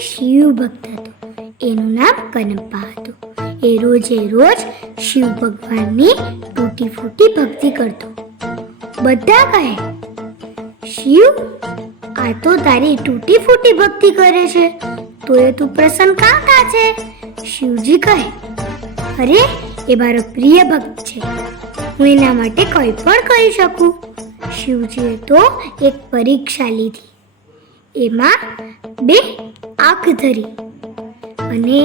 શિવ ભક્ત હતો. એનું નામ કનપ્પા હતું. એ રોજે રોજ શિવ ભગવાનની તૂટી ફૂટી ભક્તિ કરતો. બધા કહે, શિવ, આ તો તારી તૂટી ફૂટી ભક્તિ કરે છે, તો એ તું પ્રસન્ન કાં છે? શિવજી કહે, અરે, એ મારો પ્રિય ભક્ત છે, હું એના માટે કંઈ પણ કરી શકું. શિવજીએ તો એક પરીક્ષા લીધી. એમાં 2 આંખ ધરી અને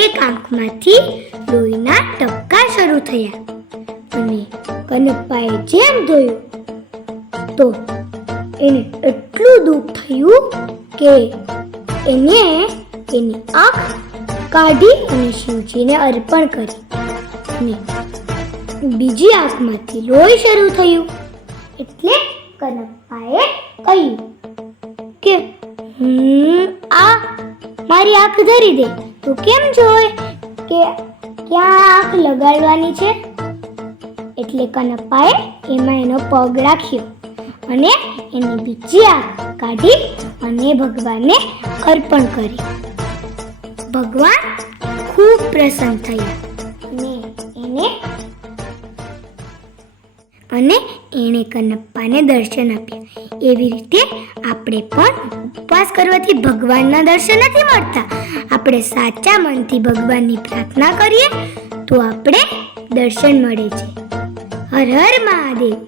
એક આંખમાંથી લોહીના ટપકા શરૂ થયા. અને કનપ્પાએ જેમ ધોયું તો એને એટલું દુઃખ થયું કે એને એની આંખ કાઢી અને શિવજીને અર્પણ કરી. અને બીજી આંખમાંથી લોહી શરૂ થયું. એટલે કનપ્પાએ કહ્યું કે આ મારી આંખ ધરી દે, તો કેમ જોય કે ક્યાં આંખ લગાડવાની છે? એટલે કનપ્પાએ એમાં એનો પગ રાખ્યો અને એની બીજી આંખ કાઢી અને ભગવાનને અર્પણ કરી. ભગવાન ખૂબ પ્રસન્ન થયા અને એણે કનપ્પાને દર્શન આપ્યા. એવી રીતે આપણે પણ ઉપવાસ કરવાથી ભગવાનના દર્શન નથી મળતા. આપણે સાચા મનથી ભગવાનની પ્રાર્થના કરીએ તો આપણે દર્શન મળે છે. હર હર મહાદેવ.